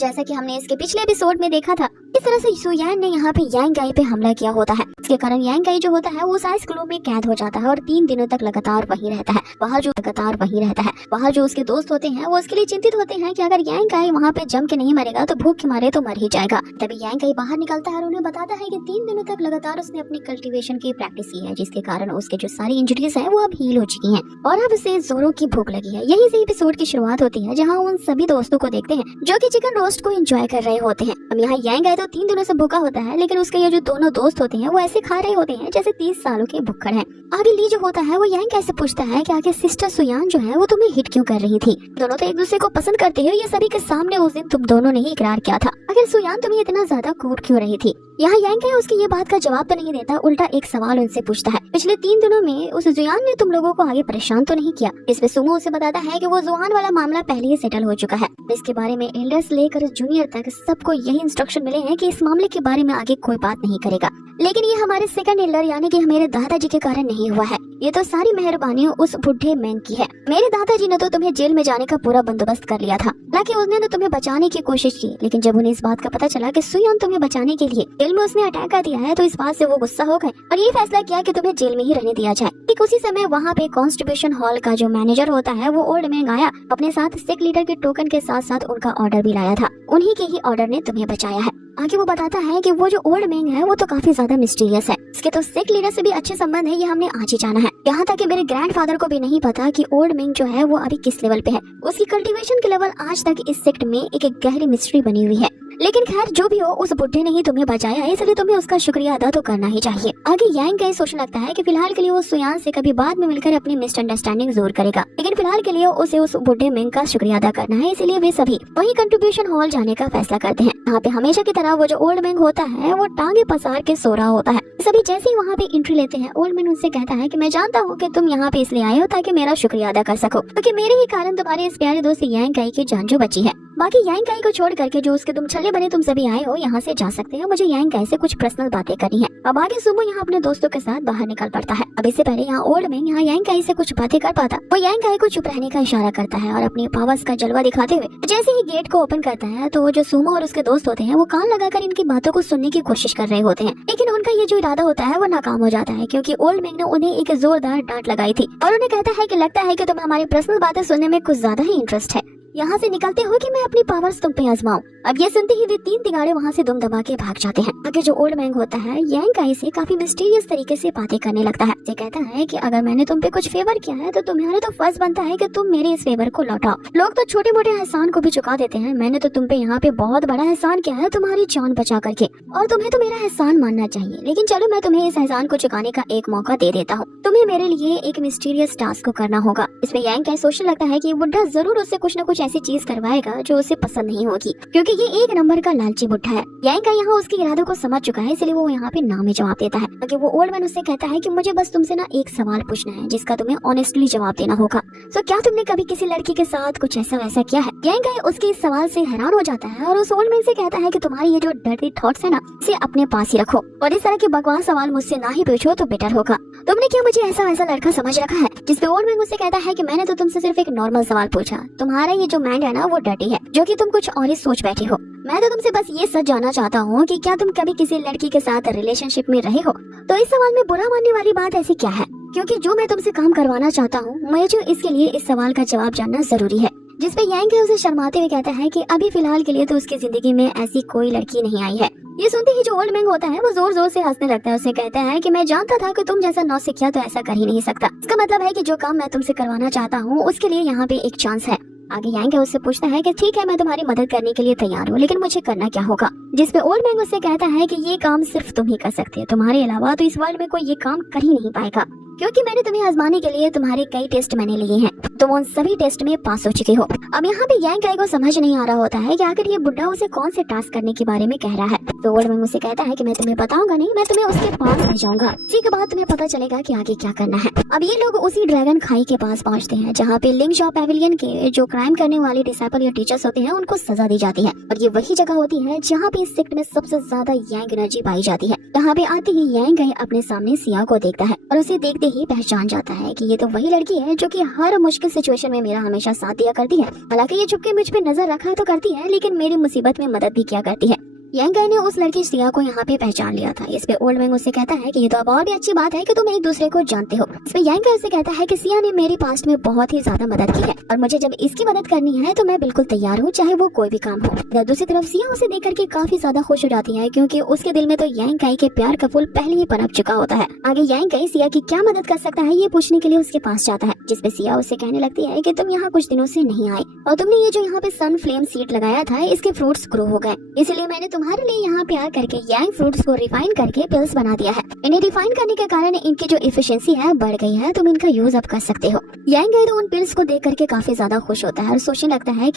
जैसा कि हमने इसके पिछले एपिसोड में देखा था, इस तरह से सुयान ने यहाँ पे यांग गाई पे हमला किया होता है। इसके कारण यांग गाई जो होता है वो साइस ग्लोब में कैद हो जाता है और 3 दिनों तक लगातार वहीं रहता है। वहाँ जो उसके दोस्त होते हैं वो उसके लिए चिंतित होते हैं कि अगर यांग गाई वहाँ पे जम के नहीं मरेगा तो भूख के मारे तो मर ही जाएगा। तभी यांग गाई बाहर निकलता है और उन्हें बताता है कि 3 दिनों तक लगातार उसने अपनी कल्टीवेशन की प्रैक्टिस की है, जिसके कारण उसके जो सारी इंजरीज है वो अब हील हो चुकी है और अब उसे जोरों की भूख लगी है। यही से एपिसोड की शुरुआत होती है, जहाँ उन सभी दोस्तों को देखते हैं जो की चिकन रोस्ट को एंजॉय कर रहे होते हैं। अब यहाँ यांग गाई तो 3 दिनों से भूखा होता है, लेकिन उसके ये जो दोनों दोस्त होते हैं वो ऐसे खा रहे होते हैं जैसे 30 सालों के भुक्कड़ हैं। आगे ली जो होता है वो यांग गाई से पूछता है कि आगे सिस्टर सुयान जो है वो तुम्हें हिट क्यों कर रही थी? दोनों तो एक दूसरे को पसंद करते हो, ये सभी के सामने उस दिन तुम दोनों ने ही इकरार किया था। आखिर सुयान तुम्हें इतना ज्यादा कूट क्यों रही थी? यहाँ यांग गाई उसकी ये बात का जवाब तो नहीं देता, उल्टा एक सवाल उनसे पूछता है, पिछले 3 दिनों में उस जुयान ने तुम लोगों को आगे परेशान तो नहीं किया? इसमें सुमो उसे बताता है कि वो जुआन वाला मामला पहले ही सेटल हो चुका है। इसके बारे में एल्डर्स लेकर जूनियर तक सबको यही इंस्ट्रक्शन मिले हैं कि इस मामले के बारे में आगे कोई बात नहीं करेगा। लेकिन ये हमारे सेकंड एल्डर यानी कि मेरे दादाजी के कारण नहीं हुआ है, ये तो सारी मेहरबानी उस बुढ़े मैंग की है। मेरे दादाजी ने तो तुम्हें जेल में जाने का पूरा बंदोबस्त कर लिया था, हालांकि उसने तो तुम्हें बचाने की कोशिश की, लेकिन जब उन्हें इस बात का पता चला कि सुयान तुम्हें बचाने के लिए जेल में उसने अटैक कर दिया है तो इस बात से वो गुस्सा हो गए और ये फैसला किया कि तुम्हें जेल में ही रहने दिया जाए। ठीक उसी समय वहाँ पे कॉन्स्टिट्यूशन हॉल का जो मैनेजर होता है वो ओल्ड मैंग आया, अपने साथ सिख लीडर के टोकन के साथ साथ उनका ऑर्डर भी लाया था। उन्हीं के ही ऑर्डर ने तुम्हें बचाया है। आगे वो बताता है कि वो जो ओल्ड मैंग है वो तो काफी ज्यादा मिस्टीरियस है, इसके तो सिख लीडर से भी अच्छे संबंध है, ये हमने आज ही जाना है। यहाँ तक कि मेरे ग्रैंडफादर को भी नहीं पता कि ओल्ड मैंग जो है वो अभी किस लेवल पे है। उसकी कल्टीवेशन के लेवल आज तक इस सेक्ट में एक गहरी मिस्ट्री बनी हुई है। लेकिन खैर जो भी हो, उस बुढ़े ने ही तुम्हें बचाया है, इसलिए तुम्हें उसका शुक्रिया अदा तो करना ही चाहिए। आगे यांग गाई सोचने लगता है कि फिलहाल के लिए वो सुयान से कभी बाद में मिलकर अपनी मिसअंडरस्टैंडिंग दूर करेगा, लेकिन फिलहाल के लिए उसे उस बुढ़े मैंग का शुक्रिया अदा करना है। इसलिए वे सभी वही कंट्रीब्यूशन हॉल जाने का फैसला करते हैं। यहाँ पे हमेशा की तरह वो जो ओल्ड मैंग होता है वो टांगे पसार के सो रहा होता है। सभी जैसे ही वहाँ पे एंट्री लेते हैं, ओल्ड मैन उनसे कहता है कि मैं जानता हूँ कि तुम यहाँ पे इसलिए आए हो ताकि मेरा शुक्रिया अदा कर सको, क्योंकि मेरे ही कारण तुम्हारे इस प्यारे दोस्त यांग गाई की जान जो बची है। बाकी यांग गाई को छोड़ करके जो उसके तुम छल्ले बने तुम सभी आए हो यहाँ से जा सकते हो, मुझे यांग गाई से कुछ पर्सनल बातें करनी है। अब आगे सुमो यहाँ अपने दोस्तों के साथ बाहर निकल पड़ता है। अब इससे पहले यहाँ ओल्ड मैन यहाँ यांग गाई से कुछ बातें कर पाता, वो यांग गाई को चुप रहने का इशारा करता है और अपनी पावर्स का जलवा दिखाते हुए जैसे ही गेट को ओपन करता है तो वो जो सुमो और उसके दोस्त होते हैं वो कान लगाकर इनकी बातों को सुनने की कोशिश कर रहे होते हैं, लेकिन उनका ये जो इरादा होता है वो नाकाम हो जाता है, क्योंकि ओल्ड मैन ने उन्हें एक जोरदार डांट लगाई थी और उन्हें कहता है कि लगता है कि तुम्हें हमारी पर्सनल बातें सुनने में कुछ ज्यादा ही इंटरेस्ट है, यहाँ से निकलते हो कि मैं अपनी पावर्स तुम पे आजमाऊं। अब ये सुनते ही वे 3 तिगाड़े वहाँ से दुम दबा के भाग जाते हैं। आगे जो ओल्ड मैंग होता है यांग गाई से काफी मिस्टीरियस तरीके से बातें करने लगता है। ये कहता है कि अगर मैंने तुम पे कुछ फेवर किया है तो तुम्हारे तो फर्ज बनता है कि तुम मेरे इस फेवर को लौटाओ। लोग तो छोटे मोटे एहसान को भी चुका देते हैं, मैंने तो तुम पे यहाँ पे बहुत बड़ा एहसान किया है तुम्हारी जान बचा करके, और तुम्हें तो मेरा एहसान मानना चाहिए। लेकिन चलो मैं तुम्हें इस एहसान को चुकाने का एक मौका दे देता हूँ, तुम्हें मेरे लिए एक मिस्टीरियस टास्क को करना होगा। इसमें यांग गाई सोचने लगता है कि बुढ़ा जरूर उससे कुछ न कुछ ऐसी चीज करवाएगा जो उसे पसंद नहीं होगी, क्योंकि ये एक नंबर का लालची बुढ़ा है। यांग गाई यहाँ उसके इरादों को समझ चुका है, इसलिए वो यहाँ पे ना में जवाब देता है। क्योंकि वो ओल्ड मैन उससे कहता है कि मुझे बस तुमसे ना एक सवाल पूछना है जिसका तुम्हें ऑनेस्टली जवाब देना होगा। सो क्या तुमने कभी किसी लड़की के साथ कुछ ऐसा वैसा किया है? यांग गाई उसके इस सवाल से हैरान हो जाता है और उस ओल्ड मैन से कहता है कि तुम्हारी ये जो डर्टी थॉट्स है ना, इसे अपने पास ही रखो और इस तरह के बकवास सवाल मुझसे ना ही पूछो तो बेटर होगा। तुमने क्या मुझे ऐसा वैसा लड़का समझ रखा है? जिसपे ओल्ड मैन मुझसे कहता है कि मैंने तो तुमसे सिर्फ एक नॉर्मल सवाल पूछा, तुम्हारा ये जो माइंड है ना वो डर्टी है, जो कि तुम कुछ और ही सोच बैठे हो। मैं तो तुमसे बस ये सच जानना चाहता हूँ कि क्या तुम कभी किसी लड़की के साथ रिलेशनशिप में रहे हो? तो इस सवाल में बुरा मानने वाली बात ऐसी क्या है? क्योंकि जो मैं तुमसे काम करवाना चाहता हूँ, मुझे इसके लिए इस सवाल का जवाब जानना जरूरी है। जिसपे यांग गाई उसे शर्माते हुए कहता है कि अभी फिलहाल के लिए तो उसकी जिंदगी में ऐसी कोई लड़की नहीं आई है। ये सुनते ही जो ओल्ड मैंग होता है वो जोर जोर से हंसने लगता है। उसे कहता है कि मैं जानता था कि तुम जैसा नौसिखिया तो ऐसा कर ही नहीं सकता। इसका मतलब है कि जो काम मैं तुमसे करवाना चाहता हूँ उसके लिए यहाँ पे एक चांस है। आगे यांग गाई उससे पूछता है कि ठीक है, मैं तुम्हारी मदद करने के लिए तैयार हूँ, लेकिन मुझे करना क्या होगा? जिसपे ओल्ड मैंग उससे कहता है कि ये काम सिर्फ तुम ही कर सकते हो, तुम्हारे अलावा तो इस वर्ल्ड में कोई ये काम कर ही नहीं पाएगा, क्योंकि मैंने तुम्हें आजमाने के लिए तुम्हारे कई टेस्ट मैंने लिए हैं, तुम उन सभी टेस्ट में पास हो चुके हो। अब यहाँ पे यांग गाई को समझ नहीं आ रहा होता है कि आखिर ये बुढ़ा उसे कौन से टास्क करने के बारे में कह रहा है। तो ओल्ड मैन मुझसे कहता है कि मैं तुम्हें बताऊंगा नहीं, मैं तुम्हें उसके पास ले जाऊंगा, इसी के बाद तुम्हें पता चलेगा कि आगे क्या करना है। अब ये लोग उसी ड्रैगन खाई के पास पहुँचते हैं, जहाँ पे लिंग शॉ पैविलियन के जो क्राइम करने वाले डिसाइपल या टीचर्स होते हैं उनको सजा दी जाती है, और ये वही जगह होती है जहाँ पे इस सेक्ट में सबसे ज्यादा यांग एनर्जी पाई जाती है। यहाँ पे आते ही यांग गाई अपने सामने सिया को देखता है और उसे देखते देखते ही पहचान जाता है कि ये तो वही लड़की है जो कि हर मुश्किल सिचुएशन में मेरा हमेशा साथ दिया करती है। हालांकि ये चुपके मुझ पे नजर रखा तो करती है, लेकिन मेरी मुसीबत में मदद भी किया करती है। यांग गाय ने उस लड़की सिया को यहाँ पे पहचान लिया था। इस पे ओल्ड मैंग उससे कहता है कि ये तो अब और भी अच्छी बात है कि तुम एक दूसरे को जानते हो। इस पे यांग गाय उससे कहता है कि सिया ने मेरी पास्ट में बहुत ही ज्यादा मदद की है और मुझे जब इसकी मदद करनी है तो मैं बिल्कुल तैयार हूँ, चाहे वो कोई भी काम हो। दूसरी तरफ सिया उसे देख करके काफी ज्यादा खुश हो जाती है, क्योंकि उसके दिल में तो यांग गाय के प्यार का फूल पहले ही पनप चुका होता है। आगे यांग गाय सिया की क्या मदद कर सकता है ये पूछने के लिए उसके पास जाता है, जिसपे सिया उससे कहने लगती है कि तुम यहाँ कुछ दिनों से नहीं आए और तुमने ये जो यहाँ पे सन फ्लेम सीड लगाया था इसके फ्रूट्स ग्रो हो गए, इसलिए मैंने तुम्हारे लिए यहाँ पे करके यांग फ्रूट्स को रिफाइन करके पिल्स बना दिया है। इन्हें रिफाइन करने के कारण इनकी जो एफिशिएंसी है बढ़ गई है, तुम इनका यूज अब कर सकते हो। यांग गाय तो उन पिल्स को देख करके काफी ज्यादा खुश होता है और सोचने लगता है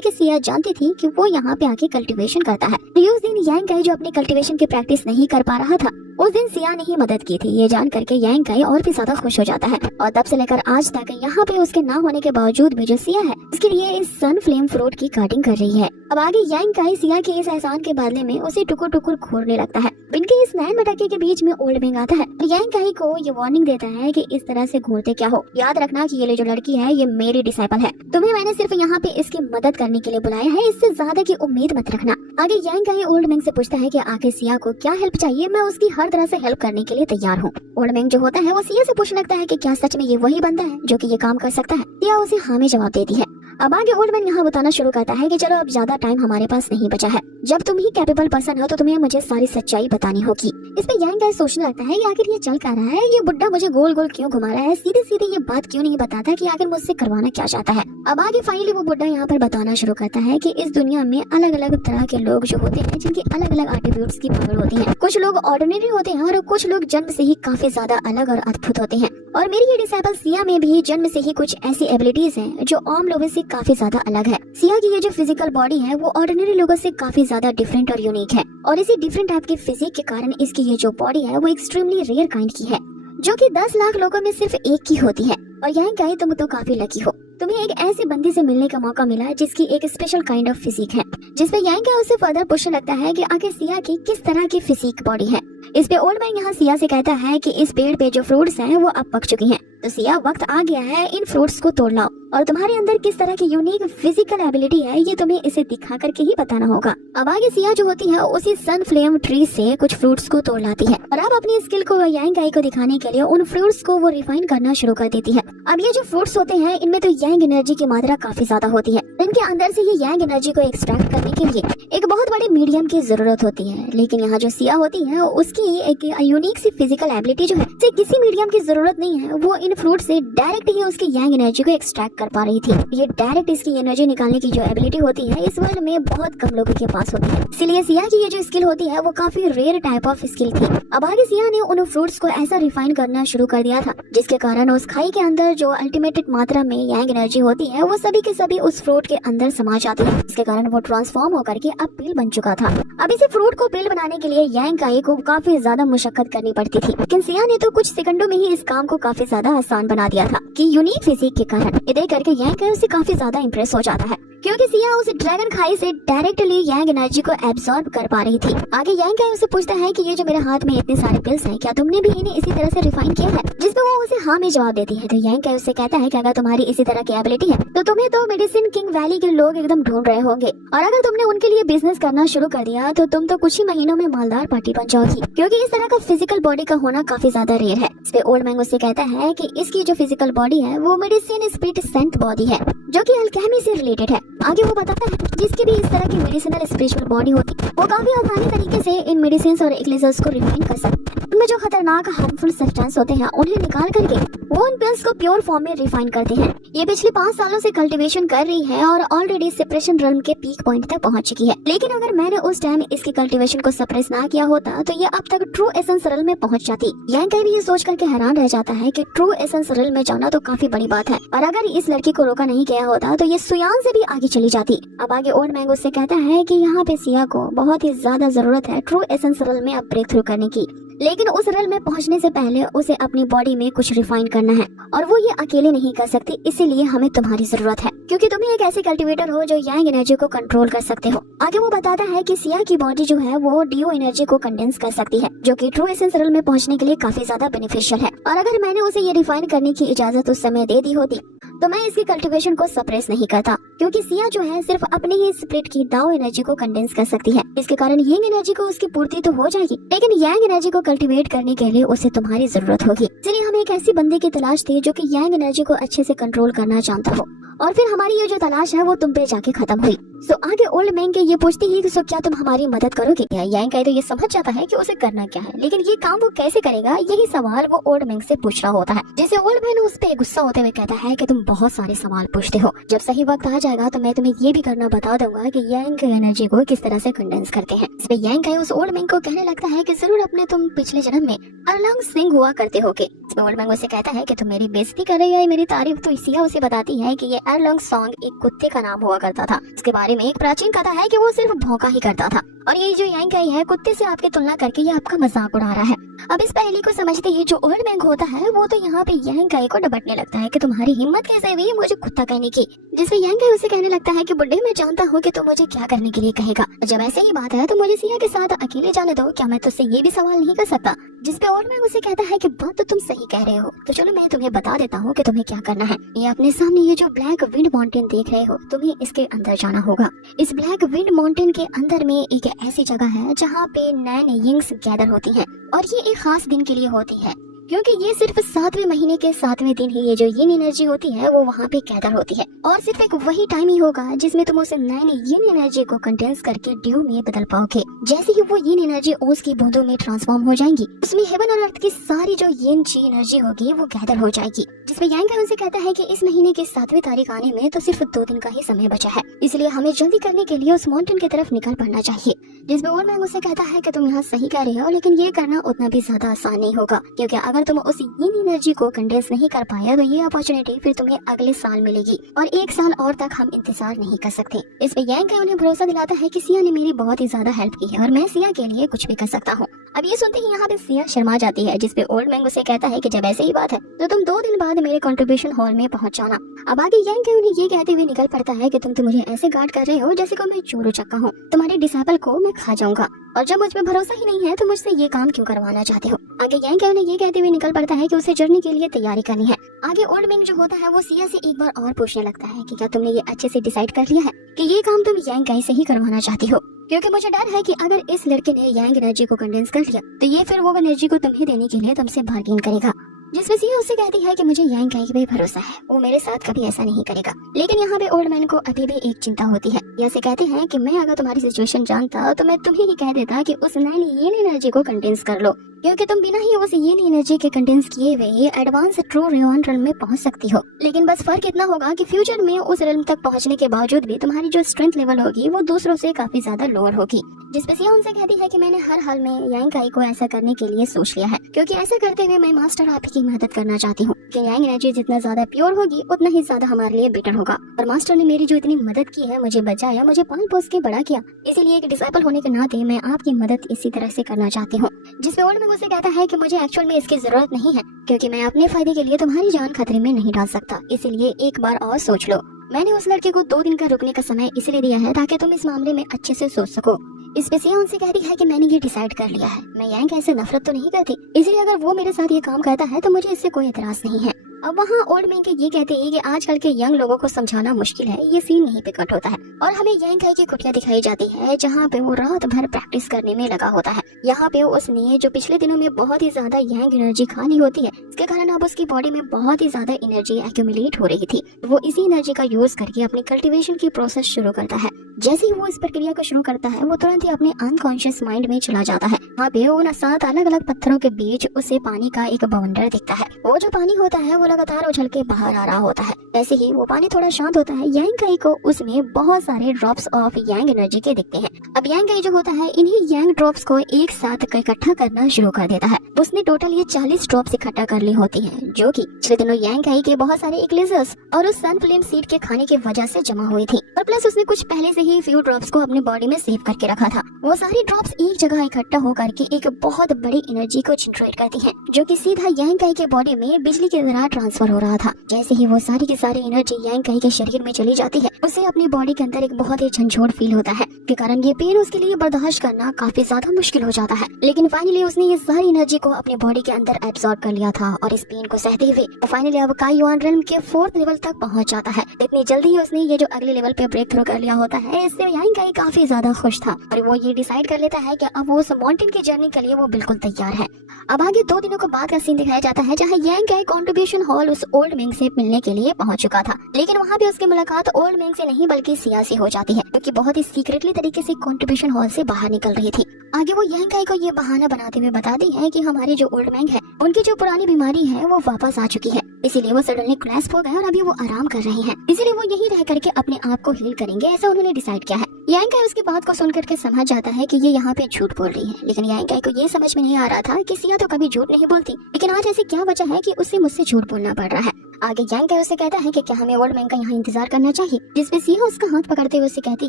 कि सिया जानती थी कि वो यहाँ पे आके कल्टीवेशन करता है। उस दिन यांग गाय जो अपनी कल्टीवेशन की प्रैक्टिस नहीं कर पा रहा था, उस दिन सिया ने ही मदद की थी। ये जान करके यांग गाय और भी ज्यादा खुश हो जाता है और तब से लेकर आज तक यहाँ पे उसके ना होने के बावजूद भी जो सिया है उसके लिए इस सन फ्लेम फ्रूट की कटिंग कर रही है। अब आगे यांग गाय सिया के इस एहसान के बदले में उसे टुकुर टुकुर घूरने लगता है। इनके इस नैन मटके के बीच में ओल्ड मैंग आता है और यांग गाय को ये वार्निंग देता है कि इस तरह से घूरते क्या हो, याद रखना कि ये जो लड़की है ये मेरी डिसाइपल है, तुम्हें मैंने सिर्फ यहाँ पे इसकी मदद करने के लिए बुलाया है, इससे ज्यादा की उम्मीद मत रखना। आगे यांग गाय ओल्ड मैंग से पूछता है कि आखिर सिया को क्या हेल्प चाहिए, मैं उसकी हर तरह से हेल्प करने के लिए तैयार हूँ। ओल्ड मैंग जो होता है वो सिया से पूछने लगता है कि क्या सच में ये वही बंदा है जो कि ये काम कर सकता है। सिया उसे हाँ में जवाब देती है। अब आगे ओल्ड मैन यहाँ बताना शुरू करता है कि चलो अब ज्यादा टाइम हमारे पास नहीं बचा है, जब तुम ही कैपेबल पर्सन हो तो तुम्हें मुझे सारी सच्चाई बतानी होगी। इस पे यांग गाय सोचने लगता है आखिर ये चल क्या रहा है, ये बुड्ढा मुझे गोल गोल क्यों घुमा रहा है, सीधे सीधे ये बात क्यों नहीं बताता कि आखिर मुझसे करवाना क्या चाहता है। अब आगे फाइनली वो बुड्ढा यहाँ पर बताना शुरू करता है कि इस दुनिया में अलग अलग तरह के लोग जो होते हैं जिनकी अलग अलग एट्रीब्यूट्स की पावर होती है। कुछ लोग ऑर्डिनरी होते हैं और कुछ लोग जन्म से ही काफी ज्यादा अलग और अद्भुत होते हैं, और मेरी ये डिसाइपल सिया में भी जन्म से ही कुछ ऐसी एबिलिटीज हैं जो आम लोगों से काफी ज्यादा अलग है। सिया की ये जो फिजिकल बॉडी है वो ऑर्डिनरी लोगों से काफी ज्यादा डिफरेंट और यूनिक है, और इसी डिफरेंट टाइप की फिजिक के कारण इसकी ये जो बॉडी है वो एक्सट्रीमली रेयर काइंड की है, जो कि 10 लाख लोगों में सिर्फ एक की होती है। और यहाँ क्या तुम तो काफी लकी हो, तुम्हें एक ऐसे बंदी से मिलने का मौका मिला जिसकी एक स्पेशल काइंड ऑफ फिजिक है। जिसपे यहाँ क्या उसे फर्दर पूछने लगता है कि आखिर सिया की किस तरह की फिजिक बॉडी है। इस पे ओल्ड मैन यहाँ सिया से कहता है कि इस पेड़ पे जो फ्रूट्स हैं वो अब पक चुकी हैं, तो सिया वक्त आ गया है इन फ्रूट्स को तोड़ लाओ, और तुम्हारे अंदर किस तरह की यूनिक फिजिकल एबिलिटी है ये तुम्हें इसे दिखा करके ही बताना होगा। अब आगे सिया जो होती है उसी सन फ्लेम ट्री से कुछ फ्रूट्स को तोड़ लाती है, और अब अपनी स्किल को यांग गाय को दिखाने के लिए उन फ्रूट्स को वो रिफाइन करना शुरू कर देती है। अब ये जो फ्रूट्स होते हैं इनमें तो यांग एनर्जी की मात्रा काफी ज्यादा होती है, इनके अंदर से ये यांग एनर्जी को एक्सट्रैक्ट करने के लिए एक बहुत बड़े मीडियम की जरूरत होती है। लेकिन यहाँ जो सिया होती है उसकी एक यूनिक सी फिजिकल एबिलिटी जो है से किसी मीडियम की जरूरत नहीं है, वो इन फ्रूट से डायरेक्ट ही उसकी यांग एनर्जी को एक्सट्रैक्ट कर पा रही थी। ये डायरेक्ट इसकी एनर्जी निकालने की जो एबिलिटी होती है इस वर्ल्ड में बहुत कम लोगों के पास होती है, इसलिए सिया की ये जो स्किल होती है वो काफी रेयर टाइप ऑफ स्किल थी। अब आगे सिया ने उन फ्रूट्स को ऐसा रिफाइन करना शुरू कर दिया था जिसके कारण उस खाई के अंदर जो अल्टीमेटेड मात्रा में यांग एनर्जी होती है वो सभी के सभी उस फ्रूट के अंदर समा जाती है, जिसके कारण वो ट्रांसफॉर्म होकर के अब पिल बन चुका था। अब इसी फ्रूट को पिल बनाने के लिए यांग गाय को काफी ज्यादा मुशक्कत करनी पड़ती थी, लेकिन सिया ने तो कुछ सेकंडों में ही इस काम को काफी ज्यादा आसान बना दिया था कि यूनिक फिजिक के कारण। ये देख करके यांग गाय उससे काफी ज्यादा इंप्रेस हो जाता है, क्योंकि सिया उस ड्रैगन खाई से डायरेक्टली यांग एनर्जी को एब्सॉर्ब कर पा रही थी। आगे यांग गाय उससे पूछता है कि ये जो मेरे हाथ में इतने सारे पिल्स हैं क्या तुमने भी इन्हें इसी तरह से रिफाइन किया है, जिसमें वो उसे हाँ में जवाब देती है। तो यांग गाय उससे कहता है कि अगर तुम्हारी इसी तरह की एबिलिटी है तो तुम्हें तो मेडिसिन किंग वैली के लोग एकदम ढूंढ रहे होंगे, और अगर तुमने उनके लिए बिजनेस करना शुरू कर दिया तो तुम तो कुछ ही महीनों में मालदार पार्टी बन जाओगी, क्योंकि इस तरह का फिजिकल बॉडी का होना काफी ज्यादा रेयर है। इस पे ओल्ड मैन उससे कहता है कि इसकी जो फिजिकल बॉडी है वो मेडिसिन स्पिरिट सेंट बॉडी है, जो कि अल्केमी से रिलेटेड है। आगे वो बताता है जिसकी भी इस तरह की मेडिसिनल स्पिरिचुअल बॉडी होती है वो काफी आसानी तरीके से इन मेडिसिन और एक्लेजर्स को रिफाइन कर सकते हैं। उनमें जो खतरनाक हार्मफुल सब्सटेंस होते हैं उन्हें निकाल करके वो उन पिल्स को प्योर फॉर्म में रिफाइन करते हैं। ये पिछले 5 सालों से कल्टीवेशन कर रही है और ऑलरेडी सेपरेशन रल्म के पीक पॉइंट तक पहुंच चुकी है, लेकिन अगर मैंने उस टाइम इसकी कल्टीवेशन को सप्रेस ना किया होता तो ये अब तक ट्रू एसेंस रल्म में पहुंच जाती। यांग गाय भी ये सोच करके हैरान रह जाता है कि ट्रू एसेंस रल्म में जाना तो काफी बड़ी बात है, और अगर इस लड़की को रोका नहीं गया होता तो ये सुयान से भी आगे चली जाती। अब आगे ओल्ड मैंग उससे कहता है कि यहाँ पे सिया को बहुत ही ज्यादा जरूरत है ट्रू एसेंस रल्म में अब ब्रेक थ्रू करने की, लेकिन उस रेल में पहुंचने से पहले उसे अपनी बॉडी में कुछ रिफाइन करना है और वो ये अकेले नहीं कर सकती, इसीलिए हमें तुम्हारी जरूरत है क्योंकि तुम एक ऐसे कल्टीवेटर हो जो यांग एनर्जी को कंट्रोल कर सकते हो। आगे वो बताता है कि सिया की बॉडी जो है वो डियो एनर्जी को कंडेंस कर सकती है जो कि ट्रू एसेंस रेल में पहुंचने के लिए काफी ज्यादा बेनिफिशियल है, और अगर मैंने उसे ये रिफाइन करने की इजाजत उस समय दे दी होती तो मैं इसकी कल्टीवेशन को सप्रेस नहीं करता, क्योंकि सिया जो है सिर्फ अपने ही स्प्लिट की दाओ एनर्जी को कंडेंस कर सकती है। इसके कारण यांग एनर्जी को उसकी पूर्ति तो हो जाएगी, लेकिन यांग एनर्जी को कल्टीवेट करने के लिए उसे तुम्हारी जरूरत होगी। इसलिए हमें एक ऐसी बंदे की तलाश थी जो कि यांग एनर्जी को अच्छे से कंट्रोल करना जानता हो, और फिर हमारी ये जो तलाश है वो तुम पे जाके खत्म हुई। सो आगे ओल्ड मैन के ये पूछती है कि सो क्या तुम हमारी मदद करोगे? यांग काई तो ये समझ जाता है कि उसे करना क्या है, लेकिन ये काम वो कैसे करेगा यही सवाल वो ओल्ड मैन से पूछ रहा होता है, जिसे ओल्ड मैन उस पे गुस्सा होते हुए कहता है कि तुम बहुत सारे सवाल पूछते हो, जब सही वक्त आ जाएगा तो मैं तुम्हें ये भी करना बता दूंगा कि यांग एनर्जी को किस तरह से कंडेंस करते हैं। इस पे यांग काई उस ओल्ड मैन को कहने लगता है कि जरूर अपने तुम पिछले जन्म में अरलंग सिंह हुआ करते होगे। इसमें ओल्ड मैन उसे कहता है कि तुम मेरी बेइज्जती कर रही है, मेरी तारीफ। तो सिया उसे बताती है कि ये अरलंग सॉन्ग एक कुत्ते का नाम हुआ करता था। इसके बारे में एक प्राचीन कथा है कि वो सिर्फ भौंका ही करता था, और ये जो यांग काई है कुत्ते से आपकी तुलना करके ये आपका मजाक उड़ा रहा है। अब इस पहेली को समझते ही जो ओल्ड मैन होता है वो तो यहाँ पे यांग काई को डबटने लगता है कि तुम्हारी हिम्मत कैसे हुई मुझे कुत्ता कहने की, जिसमें यांग काई उसे कहने लगता है कि बुड्ढे मैं जानता हूँ कि तू मुझे क्या करने के लिए कहेगा, जब ऐसे ही बात है तो मुझे सिया के साथ अकेले जाने दो, क्या मैं तुझसे ये भी सवाल नहीं कर सकता? जिसपे ओल्ड मैन उसे कहता है कि बात तो तुम सही कह रहे हो, तो चलो मैं तुम्हें बता देता हूँ कि तुम्हें क्या करना है। ये अपने सामने ये जो ब्लैक विंड माउंटेन देख रहे हो, तुम्हें इसके अंदर जाना होगा। इस ब्लैक विंड माउंटेन के अंदर में एक ऐसी जगह है जहाँ पे 9 यिंग्स गैदर होती हैं, और ये एक खास दिन के लिए होती है, क्योंकि ये सिर्फ 7वें महीने के 7वें दिन ही ये जो यिन एनर्जी होती है वो वहाँ पे गैदर होती है, और सिर्फ एक वही टाइम ही होगा जिसमें तुम उस 9 यिन एनर्जी को कंडेंस करके ड्यू में बदल पाओगे। जैसे ही वो यिन एनर्जी ओस की बूंदों में ट्रांसफॉर्म हो जाएंगी, उसमें हेवन और अर्थ की सारी जो यिन ची एनर्जी होगी वो गैदर हो जाएगी। जिसमें यांग काई उनसे कहता है कि इस महीने की 7वीं तारीख आने में तो सिर्फ 2 दिन का ही समय बचा है, इसलिए हमें जल्दी करने के लिए उस माउंटेन की तरफ निकल पड़ना चाहिए। जिसमें ओल्ड मैन उसे कहता है कि तुम यहाँ सही कह रहे हो, लेकिन ये करना उतना भी ज्यादा आसान नहीं होगा, क्योंकि अगर तुम उस यिन एनर्जी को कंडेंस नहीं कर पाया तो ये अपॉर्चुनिटी फिर तुम्हें अगले साल मिलेगी, और 1 साल और तक हम इंतजार नहीं कर सकते। इस पे यांग काई उन्हें भरोसा दिलाता है कि सिया ने मेरी बहुत ही ज्यादा हेल्प की है और मैं सिया के लिए कुछ भी कर सकता हूँ। अब ये सुनते ही यहाँ पे सिया शर्मा जाती है, जिसपे ओल्ड मैन उसे कहता है कि जब ऐसे ही बात है तो तुम 2 दिन बाद मेरे कंट्रीब्यूशन हॉल में पहुंच जाना। अब आगे यांग काई उन्हें ये कहते हुए निकल पड़ता है कि तुम तो मुझे ऐसे गार्ड कर रहे हो जैसे को मैं चोर उचक्का हूँ, तुम्हारे डिसाइपल को मैं खा जाऊंगा, और जब मुझ पे भरोसा ही नहीं है तो मुझसे ये काम क्यों करवाना चाहते हो। आगे यांग काई उन्हें ये कहते हुए निकल पड़ता है कि उसे जर्नी के लिए तैयारी करनी है। आगे ओल्ड मैन जो होता है वो सिया से एक बार और पूछने लगता है कि क्या तुमने ये अच्छे से डिसाइड कर लिया है कि ये काम तुम यांग काई से ही करवाना चाहती हो, क्योंकि मुझे डर है कि अगर इस लड़के ने यांग एनर्जी को कंडेंस कर लिया तो ये फिर वो एनर्जी को तुम्हें देने के लिए तुमसे बार्गेन करेगा। जिसमें सिया उससे कहती है कि मुझे यांग काई पे भरोसा है, वो मेरे साथ कभी ऐसा नहीं करेगा। लेकिन यहाँ पे ओल्ड मैन को अभी भी एक चिंता होती है। ये कहते हैं कि मैं अगर तुम्हारी सिचुएशन जानता तो मैं तुम्हें ही कह देता कि उस 9 यिन एनर्जी को कंडेंस कर लो, क्योंकि तुम बिना ही उस यिन एनर्जी के कंडेंस किए हुए एडवांस ट्रू रेवन रेल्म में पहुंच सकती हो। लेकिन बस फर्क इतना होगा कि फ्यूचर में उस रेल्म तक पहुंचने के बावजूद भी तुम्हारी जो स्ट्रेंथ लेवल होगी वो दूसरों से काफी ज्यादा लोअर होगी। जिसपे सिया उनसे कहती है कि मैंने हर हाल में यांग काई को ऐसा करने के लिए सोच लिया है, क्योंकि ऐसा करते हुए मैं मास्टर आप की मदद करना चाहती हूँ कि यांग एनर्जी जितना ज्यादा प्योर होगी उतना ही ज्यादा हमारे लिए बेटर होगा। और मास्टर ने मेरी जो इतनी मदद की है, मुझे बचाया, मुझे पाल पोस के बड़ा किया, इसीलिए एक डिसाइपल होने के नाते मैं आपकी मदद इसी तरह से करना चाहती हूँ। जिसपे ओल्ड मैन मुझसे कहता है कि मुझे एक्चुअल में इसकी जरूरत नहीं है, क्योंकि मैं अपने फायदे के लिए तुम्हारी जान खतरे में नहीं डाल सकता, इसीलिए एक बार और सोच लो। मैंने उस लड़के को 2 दिन का रुकने का समय इसलिए दिया है ताकि तुम इस मामले में अच्छे से सोच सको। इस पे सिया उनसे कहती है कि मैंने ये डिसाइड कर लिया है, मैं यांग काई से नफरत तो नहीं करती, इसलिए अगर वो मेरे साथ ये काम करता है तो मुझे इससे कोई एतराज नहीं है। अब वहाँ ओल्ड मैन के ये कहते हैं कि आजकल के यंग लोगों को समझाना मुश्किल है, ये सीन नहीं पे कट होता है, और हमें यांग काई की कुटिया दिखाई जाती है जहाँ पे वो रात भर प्रैक्टिस करने में लगा होता है। यहाँ पे उसने जो पिछले दिनों में बहुत ही ज्यादा यांग एनर्जी खा ली होती है, इसके कारण अब उसकी बॉडी में बहुत ही ज्यादा एनर्जी एक्यूमुलेट हो रही थी। वो इसी एनर्जी का यूज करके अपनी कल्टीवेशन की प्रोसेस शुरू करता है। जैसे ही वो इस प्रक्रिया को शुरू करता है वो तुरंत ही अपने अनकॉन्शियस माइंड में चला जाता है। वहाँ पे उन 7 अलग अलग पत्थरों के बीच उसे पानी का एक बवंडर दिखता है। वो जो पानी होता है वो लगातार उछल के बाहर आ रहा होता है। जैसे ही वो पानी थोड़ा शांत होता है, यांग काई को उसमें बहुत सारे ड्रॉप्स ऑफ यांग एनर्जी के दिखते हैं। अब यांग काई जो होता है इन्हीं यांग ड्रॉप्स को एक साथ इकट्ठा करना शुरू कर देता है। उसने टोटल ये 40 ड्रॉप्स इकट्ठा कर ली होती हैं, जो कि पिछले दिनों यांग काई के बहुत सारे इक्लेजर्स और उस सन फ्लेम सीड के खाने की वजह से जमा हुई थी, और प्लस उसने कुछ पहले से ही फ्यू ड्रॉप्स को अपने बॉडी में सेव करके रखा था। वो सारी ड्रॉप्स एक जगह इकट्ठा होकर के एक बहुत बड़ी एनर्जी को जनरेट करती हैं, जो कि सीधा यांग काई के बॉडी में बिजली की तरह ट्रांसफर हो रहा था। जैसे ही वो सारी की सारी एनर्जी यांग काई के शरीर में चली जाती है, उसे अपनी बॉडी के अंदर एक बहुत ही झंझोड़ फील होता है, के कारण ये पेन उसके लिए बर्दाश्त करना काफी ज्यादा मुश्किल हो जाता है। लेकिन फाइनली उसने ये सारी एनर्जी को अपने बॉडी के अंदर एब्सॉर्ब कर लिया था और इस पेन को सहते हुए फाइनली अब काई युआन रेल्म के 4th लेवल तक पहुंच जाता है। इतनी जल्दी ही उसने ये जो अगले लेवल पे ब्रेक थ्रू कर लिया होता है, इससे यांग काई काफी ज्यादा खुश था और वो ये डिसाइड कर लेता है कि अब वो उस माउंटेन की जर्नी के लिए वो बिल्कुल तैयार है। अब आगे 2 दिनों के बाद का सीन दिखाया जाता है, जहाँ यांग काई कंट्रीब्यूशन हॉल उस ओल्ड मेंग से मिलने के लिए पहुंच चुका था। लेकिन वहाँ भी उसकी मुलाकात ओल्ड मेंग से नहीं बल्कि सिया से हो जाती है, क्योंकि बहुत ही सीक्रेटली तरीके से कंट्रीब्यूशन हॉल से बाहर निकल रही थी। आगे वो यांग काई को ये बहाना बनाते हुए बताती है कि हमारी जो ओल्ड मेंग है, उनकी जो पुरानी बीमारी है वो वापस आ चुकी है, इसीलिए वो सडनली क्रैश हो गए और अभी वो आराम कर रहे हैं, इसीलिए वो यहीं रह करके अपने आप को हील करेंगे, ऐसा उन्होंने डिसाइड किया है। यांग काई उसकी बात को सुन करके समझ जाता है कि ये यहाँ पे झूठ बोल रही है, लेकिन यांग काई को ये समझ में नहीं आ रहा था कि सिया तो कभी झूठ नहीं बोलती, लेकिन आज ऐसे क्या वजह है कि उसे मुझसे झूठ बोलना पड़ रहा है। आगे यांग काई उससे कहता है कि क्या हमें ओल्ड मैन का यहाँ इंतजार करना चाहिए, जिसपे सिया उसका हाथ पकड़ते हुए उससे कहती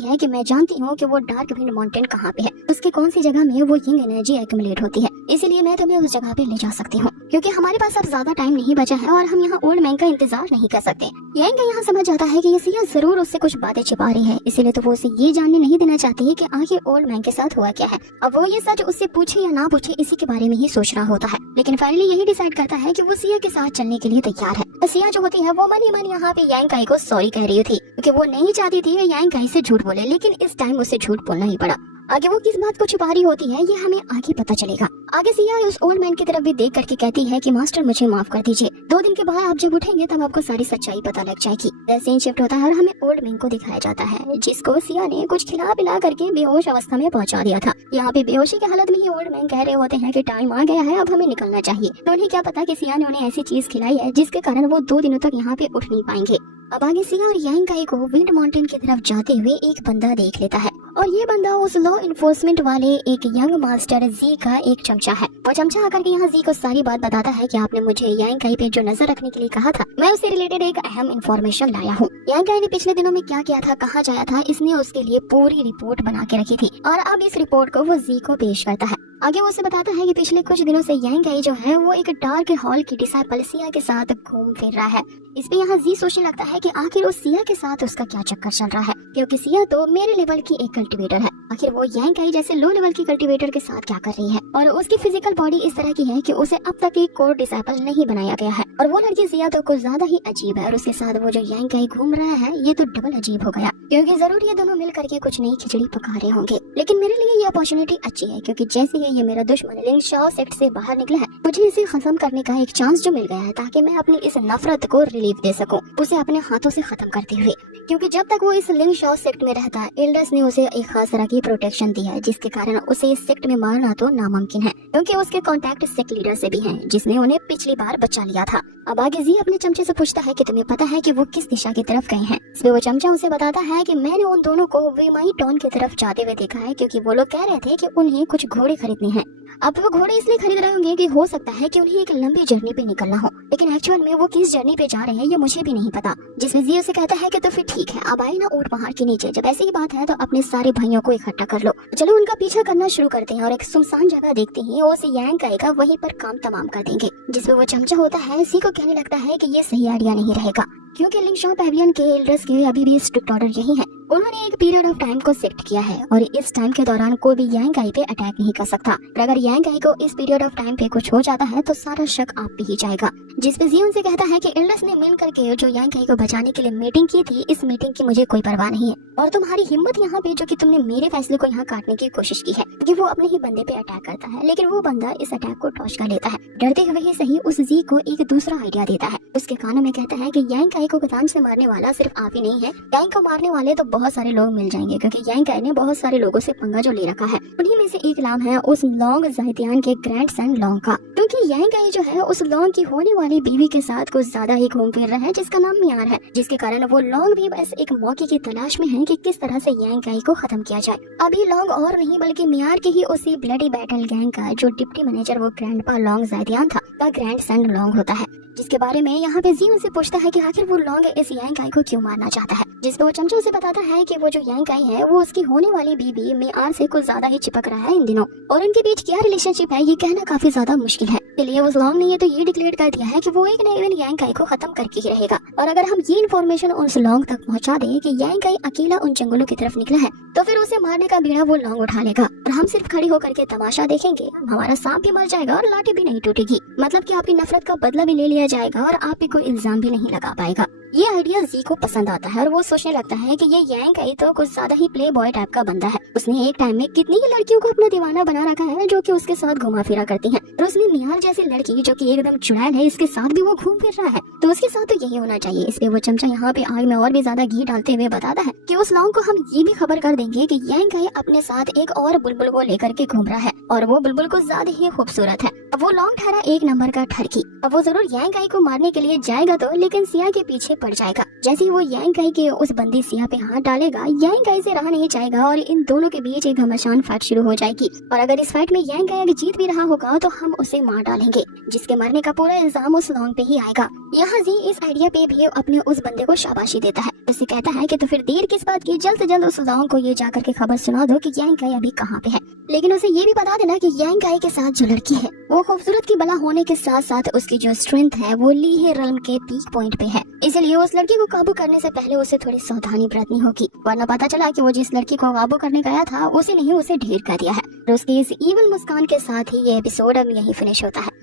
है कि मैं जानती हूँ कि वो डार्क विंड माउंटेन कहाँ पे है, उसके कौन सी जगह में वो यिंग एनर्जी एक्युमुलेट होती है, इसीलिए मैं तुम्हें उस जगह पे ले जा सकती हूँ, क्योंकि हमारे पास अब ज्यादा टाइम नहीं बचा है और हम यहाँ ओल्ड मैन का इंतजार नहीं कर सकते। यांग काई यहाँ समझ जाता है कि ये सिया जरूर उससे कुछ बातें छिपा रही है, इसीलिए तो वो उसे ये जानने नहीं देना चाहती है कि आखिर ओल्ड मैन के साथ हुआ क्या है। अब वो ये सच उससे पूछे या ना पूछे इसी के बारे में ही सोच रहा होता है, लेकिन फाइनली यही डिसाइड करता है कि वो सिया के साथ चलने के लिए तैयार है। सिया जो होती है वो मन ही मन यहाँ पे यांग काई को सॉरी कह रही थी, क्योंकि वो नहीं चाहती थी यांग काई से झूठ बोले, लेकिन इस टाइम उसे झूठ बोलना ही पड़ा। आगे वो किस बात को छुपा रही होती है ये हमें आगे पता चलेगा। आगे सिया उस ओल्ड मैन की तरफ भी देख करके कहती है कि मास्टर मुझे माफ कर दीजिए, 2 दिन के बाद आप जब उठेंगे तब आपको सारी सच्चाई पता लग जाएगी। सीन शिफ्ट होता है और हमें ओल्ड मैन को दिखाया जाता है, जिसको सिया ने कुछ खिला पिला करके बेहोश अवस्था में पहुंचा दिया था। यहाँ पे बेहोशी की हालत में ही ओल्ड मैन कह रहे होते हैं कि टाइम आ गया है, अब हमें निकलना चाहिए। तो उन्हें क्या पता कि सिया ने उन्हें ऐसी चीज खिलाई है जिसके कारण वो 2 दिनों तक यहाँ पे उठ नहीं पाएंगे। अब आगे सिया और यांग काई को विंड माउंटेन की तरफ जाते हुए एक बंदा देख लेता है, और ये बंदा उस लॉ इन्फोर्समेंट वाले एक यंग मास्टर जी का एक चमचा है। वो चमचा आकर के यहाँ जी को सारी बात बताता है कि आपने मुझे यांग काई पे जो नजर रखने के लिए कहा था, मैं उससे रिलेटेड एक अहम इन्फॉर्मेशन लाया हूँ। यांग काई ने पिछले दिनों में क्या किया था, कहाँ जाया था, इसने उसके लिए पूरी रिपोर्ट बना के रखी थी, और अब इस रिपोर्ट को वो जी को पेश करता है। आगे वो उसे बताता है कि पिछले कुछ दिनों से यांग काई जो है वो एक डार्क हॉल की डिसाइपल सिया के साथ घूम फिर रहा है। इस पे यहाँ जी सोचने लगता है कि आखिर उस सिया के साथ उसका क्या चक्कर चल रहा है, क्योंकि सिया तो मेरे लेवल की एक कल्टीवेटर है, आखिर वो यांग काई जैसे लो लेवल की कल्टीवेटर के साथ क्या कर रही है। और उसकी फिजिकल बॉडी इस तरह की है कि उसे अब तक एक कोर डिसाइपल नहीं बनाया गया है, और वो लड़की सिया तो कुछ ज्यादा ही अजीब है, और उसके साथ वो जो यांग काई घूम रहा है ये तो डबल अजीब हो गया, क्योंकि जरूर ये दोनों मिल करके कुछ नई खिचड़ी पका रहे होंगे। लेकिन मेरे लिए ये अपॉर्चुनिटी अच्छी है, क्योंकि जैसे ही ये मेरा दुश्मन लिंग शाओ सेक्ट से बाहर निकला है, मुझे इसे खत्म करने का एक चांस जो मिल गया है, ताकि मैं अपनी इस नफरत को रिलीफ दे सकूं, उसे अपने हाथों से खत्म करते हुए। क्योंकि जब तक वो इस लिंग शाओ सेक्ट में रहता है, एल्डर्स ने उसे एक खास तरह की प्रोटेक्शन दी है, जिसके कारण उसे इस सेक्ट में मारना तो नामुमकिन है, क्योंकि उसके कॉन्टैक्ट सेक्ट लीडर से भी हैं, जिसने उन्हें पिछली बार बचा लिया था। अब आगे जी अपने चमचे से पूछता है कि तुम्हें पता है कि वो किस दिशा की तरफ गए हैं। इसमें वो चमचा उसे बताता है कि मैंने उन दोनों को वेमाई टाउन की तरफ जाते हुए देखा है, क्योंकि वो लोग कह रहे थे कि उन्हें कुछ घोड़े खरीदने हैं। अब वो घोड़े इसलिए खरीद रहे होंगे कि हो सकता है कि उन्हें एक लंबी जर्नी पे निकलना हो, लेकिन एक्चुअल में वो किस जर्नी पे जा रहे हैं ये मुझे भी नहीं पता। जिसमें जी उसे कहता है कि तो फिर ठीक है, अब आए ना ऊंट पहाड़ के नीचे, जब ऐसी ही बात है तो अपने सारे भाइयों को इकट्ठा कर लो, चलो उनका पीछा करना शुरू करते हैं, और एक सुनसान जगह देखते हैं उस यांग काई का वहीं पर काम तमाम कर देंगे। जिसमें वो चमचा होता है सी को कहने लगता है कि ये सही आइडिया नहीं रहेगा, क्योंकि लिंगशाओ पैविलियन के एल्डर्स के अभी भी स्ट्रिक्ट ऑर्डर यही है, उन्होंने एक पीरियड ऑफ टाइम को सेट किया है, और इस टाइम के दौरान कोई भी यांग काई पे अटैक नहीं कर सकता। और अगर यांग काई को इस पीरियड ऑफ टाइम पे कुछ हो जाता है तो सारा शक आप पे ही जाएगा। जिसपे जी उनसे कहता है कि एल्डर्स ने मिल करके जो यांग काई को बचाने के लिए मीटिंग की थी, इस मीटिंग की मुझे कोई परवाह नहीं है, और तुम्हारी हिम्मत यहाँ पे जो कि तुमने मेरे फैसले को यहाँ काटने की कोशिश की है, कि वो अपने ही बंदे पे अटैक करता है, लेकिन वो बंदा इस अटैक को टॉच कर लेता है। डरते हुए ही सही उस जी को एक दूसरा आइडिया देता है, उसके कानों में कहता है कि यांग काई को गतान से मारने वाला सिर्फ आप ही नहीं है, यांग को मारने वाले तो बहुत सारे लोग मिल जाएंगे, क्योंकि यांग काई ने बहुत सारे लोगों से पंगा जो ले रखा है, उन्हीं में से एक नाम है उस लॉन्ग ज़ाइतियान के ग्रैंड सन लॉन्ग का, क्योंकि यांग काई जो है उस लॉन्ग की होने वाली बीवी के साथ कुछ ज्यादा ही घूम फिर रहा है, जिसका नाम मियार है, जिसके कारण वो लॉन्ग भी बस एक मौके की तलाश में है कि किस तरह से यांग काई को खत्म किया जाए। अभी लॉन्ग और नहीं बल्कि मियार के ही उसी ब्लडी बैटल गैंग का जो डिप्टी मैनेजर वो ग्रैंडपा लॉन्ग ज़ाइतियान था, का ग्रैंड सन लॉन्ग होता है, जिसके बारे में यहाँ पे जी उनसे पूछता है कि आखिर वो लॉन्ग इस यांग गाय को क्यों मारना चाहता है, जिसपे वो चमचा उसे बताता है कि वो जो यांग गाय है वो उसकी होने वाली बीबी मियार से कुछ ज्यादा ही चिपक रहा है इन दिनों, और उनके बीच क्या रिलेशनशिप है ये कहना काफी ज्यादा मुश्किल है। इसलिए उस लॉन्ग ने ये तो ये डिक्लेयर कर दिया है कि वो एक न एक दिन यांग गाय को खत्म करके ही रहेगा, और अगर हम ये इन्फॉर्मेशन उस लॉन्ग तक पहुँचा दें कि यांग गाय अकेला उन जंगलों की तरफ निकला है तो फिर उसे मारने का बीड़ा वो लॉन्ग उठा लेगा और हम सिर्फ खड़ी होकर के तमाशा देखेंगे। हमारा सांप भी मर जाएगा और लाठी भी नहीं टूटेगी, मतलब कि आपकी नफरत का बदला भी ले लिया जाएगा और आप पे कोई इल्जाम भी नहीं लगा पाएगा। ये आइडिया जी को पसंद आता है और वो सोचने लगता है कि ये यांग गाय तो कुछ ज्यादा ही प्ले बॉय टाइप का बंदा है। उसने एक टाइम में कितनी ही लड़कियों को अपना दीवाना बना रखा है जो कि उसके साथ घुमा फिरा करती हैं, और उसने मियार जैसी लड़की जो कि एकदम चुड़ैल है इसके साथ भी वो घूम फिर रहा है, तो उसके साथ तो यही होना चाहिए। इसलिए वो चमचा यहाँ पे आग में और भी ज्यादा घी डालते हुए बताता है कि उस लॉन्ग को हम ये भी खबर कर देंगे कि यांग गाय अपने साथ एक और बुलबुल को लेकर के घूम रहा है और वो बुलबुल को ज्यादा ही खूबसूरत है। अब वो लॉन्ग ठहरा एक नंबर का ठरकी। अब वो जरूर यांग गाय को मारने के लिए जाएगा तो, लेकिन सिया के पीछे पड़ जाएगा। जैसे ही वो यांग गाय के उस बंदी सिया पे हाथ डालेगा, यांग गाय से रहा नहीं जाएगा और इन दोनों के बीच एक घमासान फाइट शुरू हो जाएगी, और अगर इस फाइट में यांग गाय जीत भी रहा होगा तो हम उसे मार डालेंगे, जिसके मरने का पूरा इल्जाम उस लॉन्ग पे ही आएगा। यहाँ जी इस आइडिया पे भी अपने उस बंदे को शाबाशी देता है। उसे कहता है कि तो फिर देर किस बात की, जल्द से जल्द उस लॉन्ग को ये जाकर के खबर सुना दो कि यांग गाय अभी कहाँ पे है, लेकिन उसे ये भी बता देना कि यांग गाय के साथ जो लड़की है वो खूबसूरत की बला होने के साथ साथ उसकी जो स्ट्रेंथ है वो ली ही रल्म के पीक पॉइंट पे है, इसलिए उस लड़की को काबू करने से पहले उसे थोड़ी सावधानी बरतनी होगी, वरना पता चला कि वो जिस लड़की को काबू करने गया था उसे नहीं उसे ढेर कर दिया है। और उसकी इस इवल मुस्कान के साथ ही ये एपिसोड अब यही फिनिश होता है।